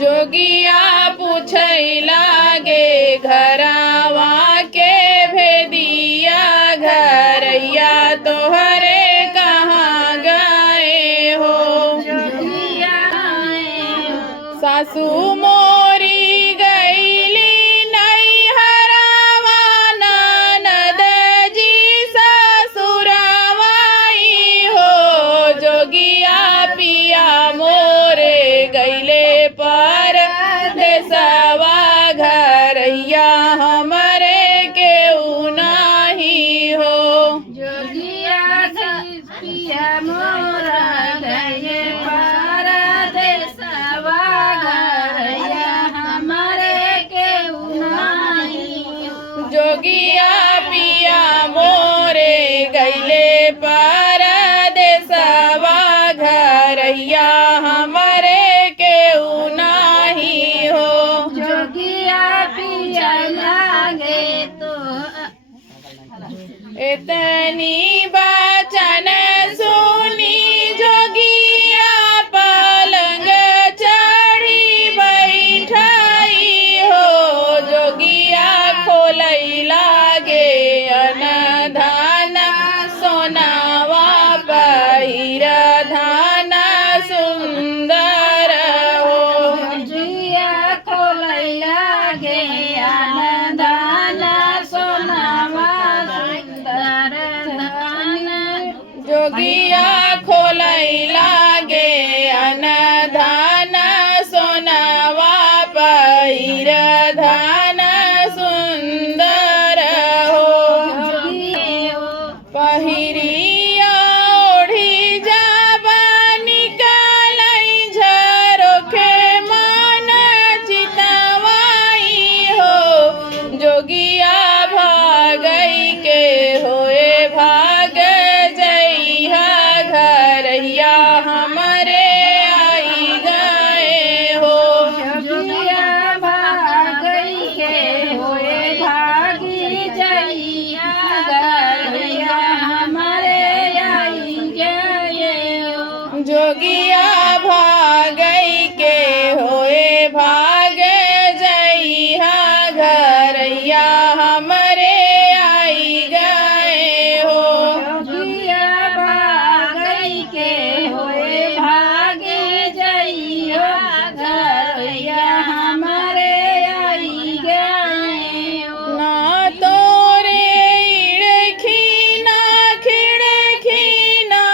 जोगिया पूछै लागे घरवा के भेदिया घरैया तोहरे कहाँ गए हो। सासू मोरी गईली नैहरावा ननद जी ससुरावाई हो। जोगिया पिया मोरे गईले पर देसवा घरैया हमरे केहू नाही हो। जोगिया पिया मोरा गए पर देसवा घरैया हमारे केहू नाही हो। जोगिया पिया मोरे गईले पर देसवा घरैया हमरे केहू नाही हो। जोगिया पिया लागे तो इतनी बचन सुनी जोगिया पलंग चढ़ी बैठाई हो। जोगिया खोलई लागे अनधान सोनावा पहिर धान सुंदर हो। जोगिया खोलैया गे आनंदान सोनावा सुंदर धन। जोगिया खोलई लागे अनधान सोनावा पहिर धान सुंदर हो। पहिरिया ओढ़ी जाबा निकलई झरोखे मन चितवाई हो। जोगिया भागई के होए भाग जइहा घरैया हमरे आई गए हो। जोगिया भागई के होए भागी जइया घरैया हमारे आई गए हो। जोगिया भागई के होए भाग जइहा घरैया हमरे आई गए हो। जोगिया भागई के होए भागे जइया घरैया हमारे आई गए हो। ना तोरे इड़खी ना खिड़खी ना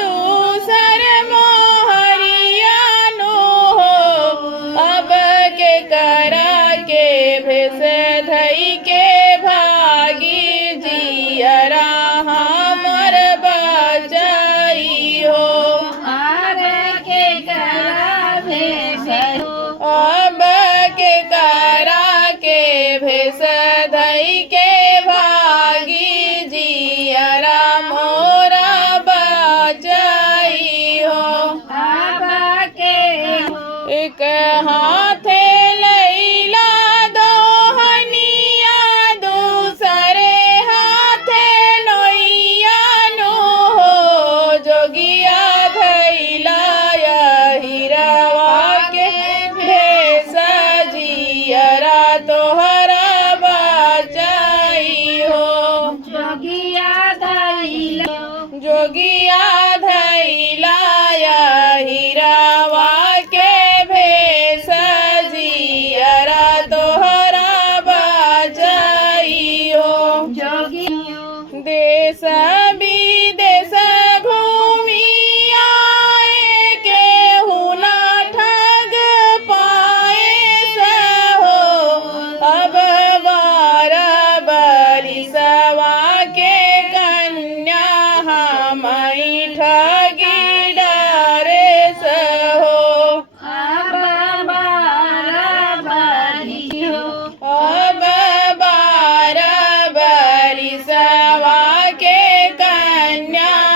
दूसर मोहरिया नो हो। अब के करा के भेस धई के भागी जियरा हमर बचाई हो। आरे के करा भेष अब के करा के भेस धई के भागी जियरा मोरा बचाई हो। आबा के एक हाथे लैला दोहनिया दूसरे हाथे नोइया नो हो। जोगिया धैला हिरवा के भेस जियरा तोहरा बचाई हो। जोगिया धैला जोगिया धैला हिरवा के भेस जियरा तोहरा बचाई हो। जोगी देश भी